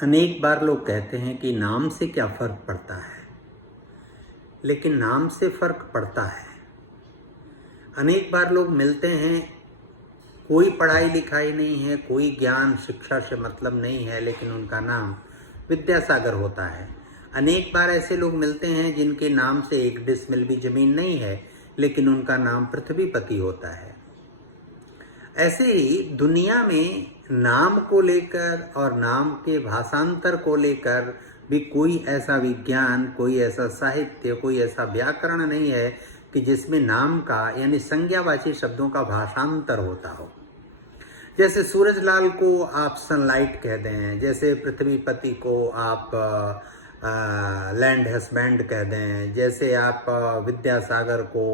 अनेक बार लोग कहते हैं कि नाम से क्या फ़र्क पड़ता है, लेकिन नाम से फ़र्क पड़ता है। अनेक बार लोग मिलते हैं, कोई पढ़ाई लिखाई नहीं है, कोई ज्ञान शिक्षा से मतलब नहीं है, लेकिन उनका नाम विद्यासागर होता है। अनेक बार ऐसे लोग मिलते हैं जिनके नाम से 1 डिसमिल भी ज़मीन नहीं है, लेकिन उनका नाम पृथ्वीपति होता है। ऐसे ही दुनिया में नाम को लेकर और नाम के भाषांतर को लेकर भी कोई ऐसा विज्ञान, कोई ऐसा साहित्य, कोई ऐसा व्याकरण नहीं है कि जिसमें नाम का यानी संज्ञावाची शब्दों का भाषांतर होता हो। जैसे सूरजलाल को आप सनलाइट कह दें, जैसे पृथ्वीपति को आप लैंड हस्बैंड कह दें, जैसे आप विद्यासागर को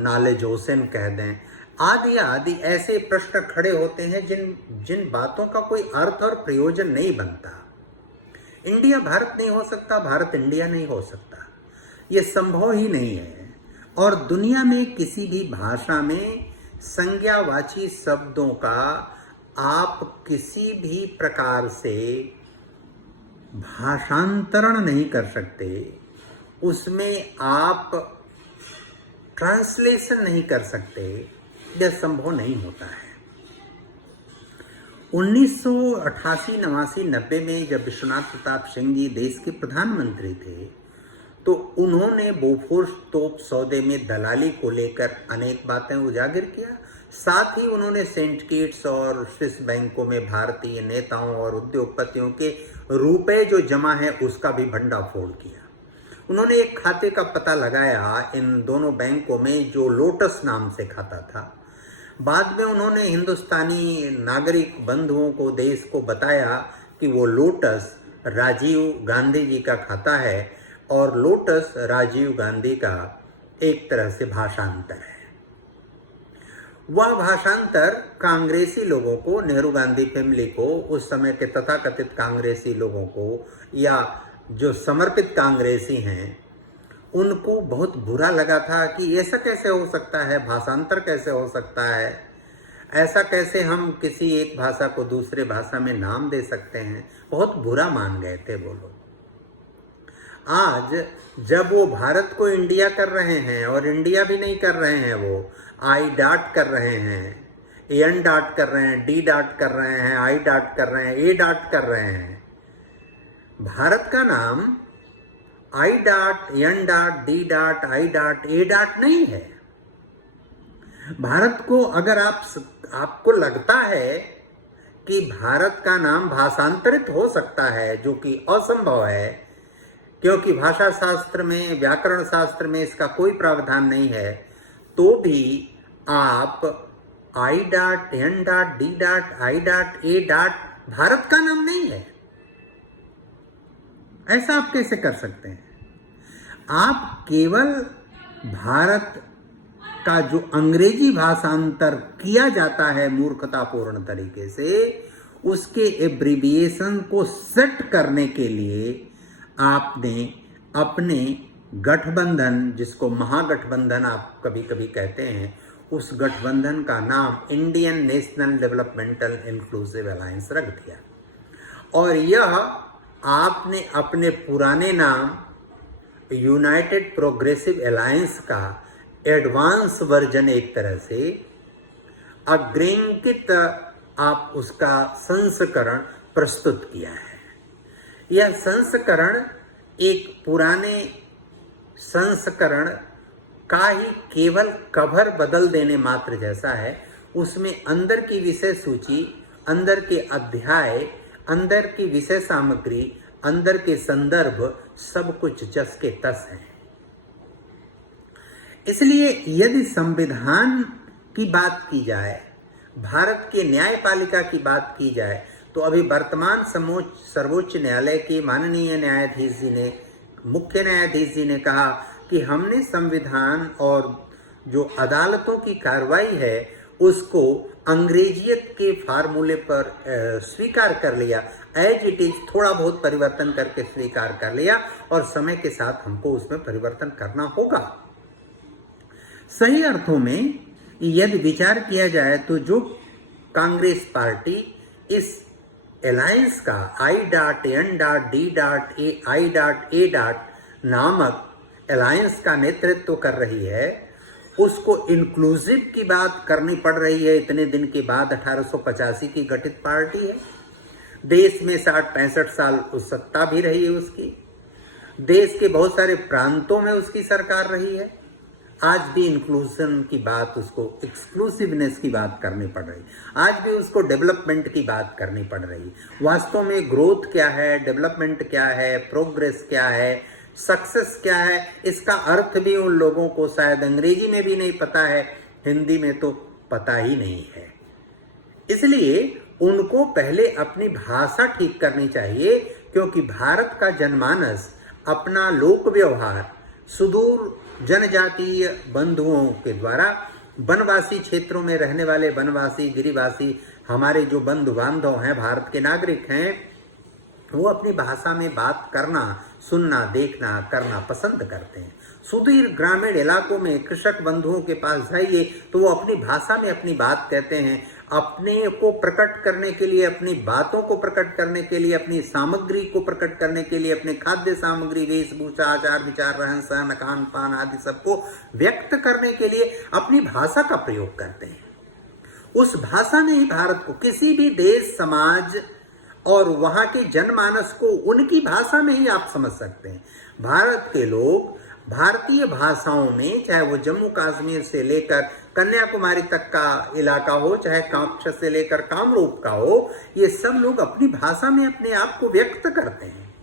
नॉलेज ओशन कह दें, आदि आदि ऐसे प्रश्न खड़े होते हैं जिन बातों का कोई अर्थ और प्रयोजन नहीं बनता। इंडिया भारत नहीं हो सकता, भारत इंडिया नहीं हो सकता, ये संभव ही नहीं है। और दुनिया में किसी भी भाषा में संज्ञावाची शब्दों का आप किसी भी प्रकार से भाषांतरण नहीं कर सकते, उसमेमें आप ट्रांसलेशन नहीं कर सकते, यह संभव नहीं होता है। 1988, 89, 90 में जब विश्वनाथ प्रताप सिंह जी देश के प्रधानमंत्री थे, तो उन्होंने बोफोर्स तोप सौदे में दलाली को लेकर अनेक बातें उजागर किया। साथ ही उन्होंने सेंट किट्स और स्विस बैंकों में भारतीय नेताओं और उद्योगपतियों के रुपए जो जमा है उसका भी भंडाफोड़ किया। उन्होंने एक खाते का पता लगाया इन दोनों बैंकों में जो लोटस नाम से खाता था। बाद में उन्होंने हिंदुस्तानी नागरिक बंधुओं को, देश को बताया कि वो लोटस राजीव गांधी जी का खाता है और लोटस राजीव गांधी का एक तरह से भाषांतर है। वह भाषांतर कांग्रेसी लोगों को, नेहरू गांधी फैमिली को, उस समय के तथाकथित कांग्रेसी लोगों को या जो समर्पित कांग्रेसी हैं उनको बहुत बुरा लगा था कि ऐसा कैसे हो सकता है, भाषांतर कैसे हो सकता है, ऐसा कैसे हम किसी एक भाषा को दूसरे भाषा में नाम दे सकते हैं। बहुत बुरा मान गए थे वो लोग। आज जब वो भारत को इंडिया कर रहे हैं, और इंडिया भी नहीं कर रहे हैं, वो आई डॉट कर रहे हैं, एन डॉट कर रहे हैं, डी डॉट कर रहे हैं, आई डॉट कर रहे हैं, ए डॉट कर रहे हैं। भारत का नाम I dot, N dot, D dot, I dot, A dot नहीं है। भारत को अगर आपको लगता है कि भारत का नाम भाषांतरित हो सकता है, जो कि असंभव है, क्योंकि भाषा शास्त्र में, व्याकरण शास्त्र में इसका कोई प्रावधान नहीं है, तो भी आप I dot, N dot, D dot, I dot, A dot Bharat का नाम नहीं है, ऐसा आप कैसे कर सकते हैं? आप केवल भारत का जो अंग्रेजी भाषांतर किया जाता है मूर्खतापूर्ण तरीके से, उसके एब्रिविएशन को सेट करने के लिए आपने अपने गठबंधन, जिसको महागठबंधन आप कभी कभी कहते हैं, उस गठबंधन का नाम Indian national developmental inclusive alliance रख दिया। और यह आपने अपने पुराने नाम यूनाइटेड प्रोग्रेसिव अलायंस का एडवांस वर्जन, एक तरह से अग्रेंकित आप उसका संस्करण प्रस्तुत किया है। यह संस्करण एक पुराने संस्करण का ही केवल कवर बदल देने मात्र जैसा है। उसमें अंदर की विषय सूची, अंदर के अध्याय, अंदर की विषय सामग्री, अंदर के संदर्भ सब कुछ जस के तस है। इसलिए यदि संविधान की बात की जाए, भारत के न्यायपालिका की बात की जाए, तो अभी वर्तमान सर्वोच्च न्यायालय के माननीय न्यायाधीश जी ने, मुख्य न्यायाधीश जी ने कहा कि हमने संविधान और जो अदालतों की कार्रवाई है उसको अंग्रेजियत के फार्मूले पर स्वीकार कर लिया, एज इट इज, थोड़ा बहुत परिवर्तन करके स्वीकार कर लिया, और समय के साथ हमको उसमें परिवर्तन करना होगा। सही अर्थों में यदि विचार किया जाए तो जो कांग्रेस पार्टी इस अलायंस का I.N.D.A.I.A. नामक अलायंस का नेतृत्व कर रही है, उसको इंक्लूसिव की बात करनी पड़ रही है। इतने दिन के बाद 1885 की गठित पार्टी है, देश में 60-65 साल उस सत्ता भी रही है उसकी, देश के बहुत सारे प्रांतों में उसकी सरकार रही है। आज भी इंक्लूजन की बात, उसको एक्सक्लूसिवनेस की बात करनी पड़ रही, आज भी उसको डेवलपमेंट की बात करनी पड़ रही। वास्तव में ग्रोथ क्या है, डेवलपमेंट क्या है, प्रोग्रेस क्या है, सक्सेस क्या है, इसका अर्थ भी उन लोगों को शायद अंग्रेजी में भी नहीं पता है, हिंदी में तो पता ही नहीं है। इसलिए उनको पहले अपनी भाषा ठीक करनी चाहिए, क्योंकि भारत का जनमानस अपना लोक व्यवहार सुदूर जनजातीय बंधुओं के द्वारा, वनवासी क्षेत्रों में रहने वाले वनवासी, गिरिवासी, हमारे जो बंधु बांधव हैं, भारत के नागरिक हैं, वो अपनी भाषा में बात करना, सुनना, देखना, करना पसंद करते हैं। सुदूर ग्रामीण इलाकों में कृषक बंधुओं के पास जाइए तो वो अपनी भाषा में अपनी बात कहते हैं, अपने को प्रकट करने के लिए, अपनी बातों को प्रकट करने के लिए, अपनी सामग्री को प्रकट करने के लिए, अपने खाद्य सामग्री, वेशभूषा, आचार विचार, रहन सहन, खान पान आदि सबको व्यक्त करने के लिए अपनी भाषा का प्रयोग करते हैं। उस भाषा ने ही भारत को, किसी भी देश, समाज और वहां के जनमानस को उनकी भाषा में ही आप समझ सकते हैं। भारत के लोग भारतीय भाषाओं में, चाहे वो जम्मू कश्मीर से लेकर कन्याकुमारी तक का इलाका हो, चाहे काक्ष से लेकर कामरूप का हो, ये सब लोग अपनी भाषा में अपने आप को व्यक्त करते हैं।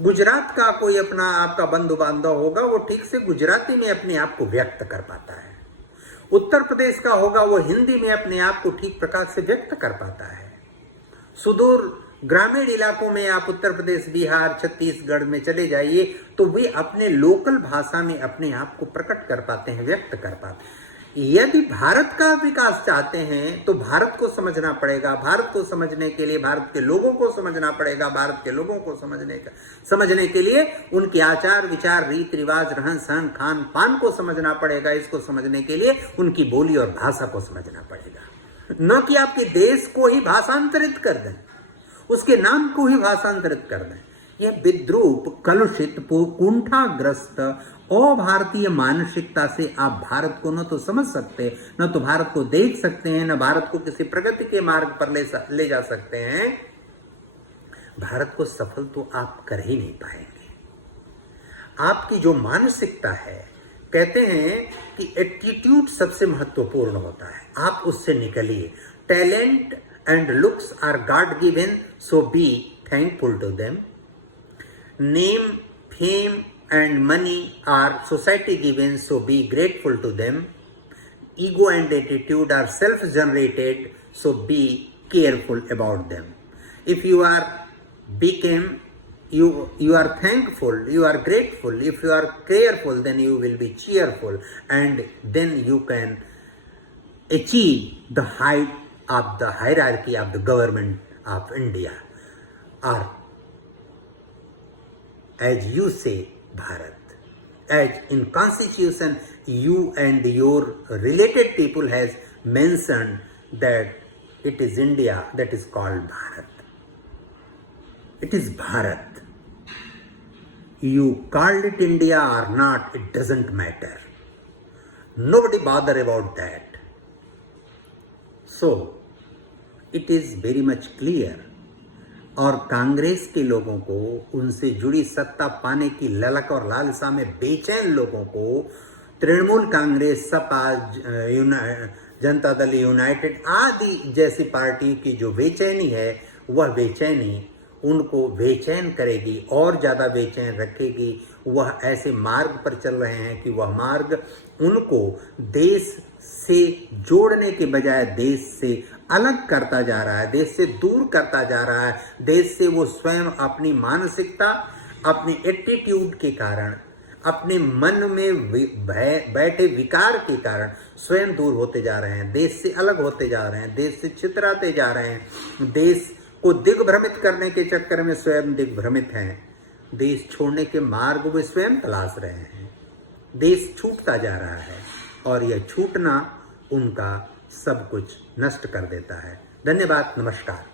गुजरात का कोई अपना आपका बंधु बांधव होगा, वो ठीक से गुजराती में अपने आप को व्यक्त कर पाता है। उत्तर प्रदेश का होगा, वो हिंदी में अपने आप को ठीक प्रकार से व्यक्त कर पाता है। सुदूर ग्रामीण इलाकों में आप उत्तर प्रदेश, बिहार, छत्तीसगढ़ में चले जाइए तो वे अपने लोकल भाषा में अपने आप को प्रकट कर पाते हैं, व्यक्त कर पाते हैं। यदि भारत का विकास चाहते हैं तो भारत को समझना पड़ेगा। भारत को समझने के लिए भारत के लोगों को समझना पड़ेगा। भारत के लोगों को समझने के लिए उनके आचार विचार, रीति रिवाज, रहन सहन, खान पान को समझना पड़ेगा। इसको समझने के लिए उनकी बोली और भाषा को समझना पड़ेगा, न कि आपके देश को ही भाषांतरित कर दें, उसके नाम को ही भाषांतरित कर दें। यह विद्रूप, कलुषित, कुंठाग्रस्त अभारतीय मानसिकता से आप भारत को न तो समझ सकते, न तो भारत को देख सकते हैं, न भारत को किसी प्रगति के मार्ग पर ले जा सकते हैं। भारत को सफल तो आप कर ही नहीं पाएंगे। आपकी जो मानसिकता है, कहते हैं कि एटीट्यूड सबसे महत्वपूर्ण होता है, आप उससे निकलिए। Talent and looks are god given, so be thankful to them. Name, fame and money are society given, so be grateful to them. Ego and attitude are self-generated, so be careful about them. If you are you are thankful, you are grateful. If you are careful, then you will be cheerful, and then you can achieve the height of the hierarchy of the government of India, or as you say, Bharat. As in constitution, you and your related people has mentioned that it is India that is called Bharat. It is Bharat. You called it India or not, it doesn't matter. Nobody bother about that. So, it is very much clear. और कांग्रेस के लोगों को, उनसे जुड़ी सत्ता पाने की ललक और लालसा में बेचैन लोगों को, तृणमूल कांग्रेस, सपा, जनता दल यूनाइटेड आदि जैसी पार्टी की जो बेचैनी है, वह बेचैनी उनको बेचैन करेगी और ज़्यादा बेचैन रखेगी। वह ऐसे मार्ग पर चल रहे हैं कि वह मार्ग उनको देश से जोड़ने के बजाय देश से अलग करता जा रहा है, देश से दूर करता जा रहा है। देश से वो स्वयं अपनी मानसिकता, अपनी एटीट्यूड के कारण, अपने मन में बैठे विकार के कारण स्वयं दूर होते जा रहे हैं, देश से अलग होते जा रहे हैं, देश से छितराते जा रहे हैं, देश को दिग्भ्रमित करने के चक्कर में स्वयं दिग्भ्रमित हैं, देश छोड़ने के मार्ग वे स्वयं तलाश रहे हैं। देश छूटता जा रहा है और यह छूटना उनका सब कुछ नष्ट कर देता है। धन्यवाद, नमस्कार।